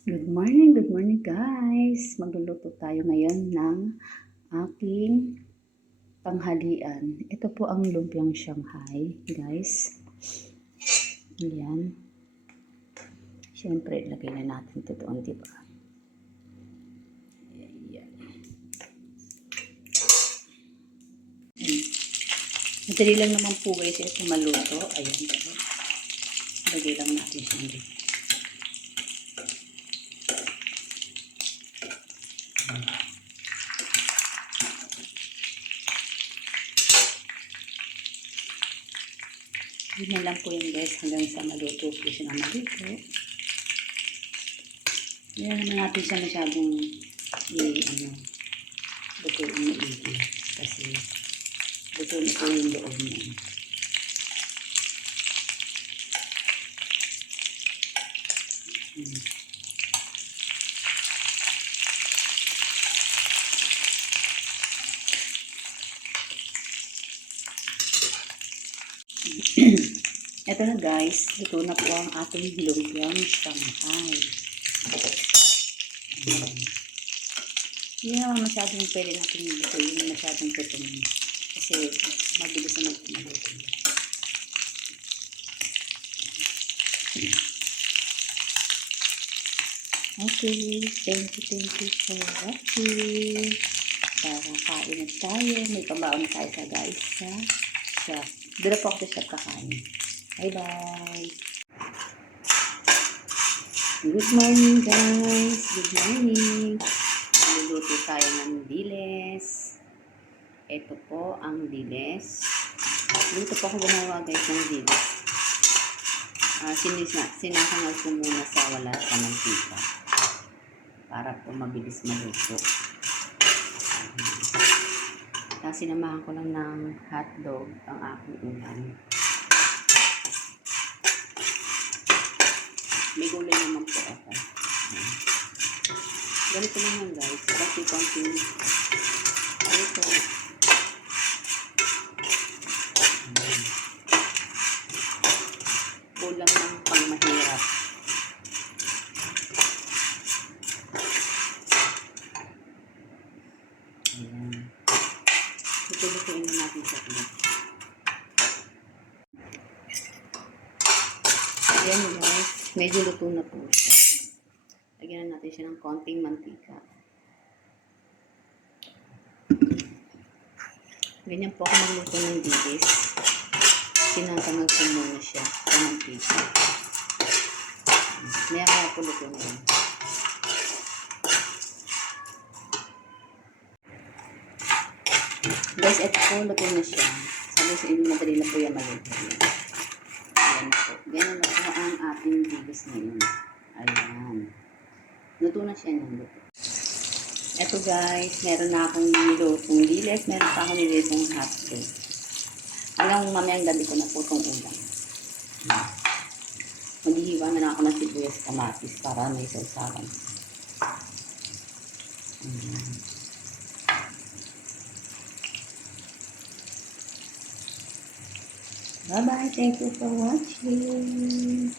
Good morning guys. Magluluto tayo ngayon ng aking tanghalian. Ito po ang lumpiang Shanghai, guys. Ayan. Siyempre, lagay na natin ito doon, diba? Ayan. Madali lang naman po guys ito maluto. Ayan. Lagay lang natin siya dito. Yun na lang po yan guys hanggang sa maluto po siya na maluto. Yan naman natin siya masyadong lutuin na igi. Kasi luto na po yung loob niya. Ito na guys, luto na po ang ating lumpiang Shanghai. Hindi naman masyadong pwede natin luto yung masyadong tutong kasi mabilis na magluto. Okay, thank you for watching. Tara, kain na tayo. May pambaon na tayo sa guys sa shop. Doon po ako sa shop kakain. Bye-bye. Good morning guys. Good morning. Luluto tayo ng diles. Ito po ang diles. Dito po ako gumawa guys ng diles. Sinakangal ko muna sa wala sa mantika. Para po mabilis maluto. Tapos sinamahan ko lang ng hotdog ang aking ulam. May gulay naman po ako. Ganito naman guys. Kasi konting ito. Kulang ng pangmahirap. Ayan. Ito-lutuin na natin sa plate. Ayan guys. Medyo luto na po siya. Lagyan natin siya ng konting mantika. Ganyan po ako magluto ng dilis. Sinasangag ko muna siya sa mantika. Maya kaya po luto na yun. Guys, ito po luto na siya. Sabi sa inyo, madali na po yan maluto. Ayan po. Ganyan na po ang ating dilis ngayon. Ayan. Luto na siya ng luto. Ito guys, meron na akong nilutong dilis. Meron pa akong nilutong hotdog. Hanggang mamayang gabi ko na po itong ulam. Maghihiwa na lang ako ng sibuyas kamatis para may sausawan. Bye-bye. Thank you for watching.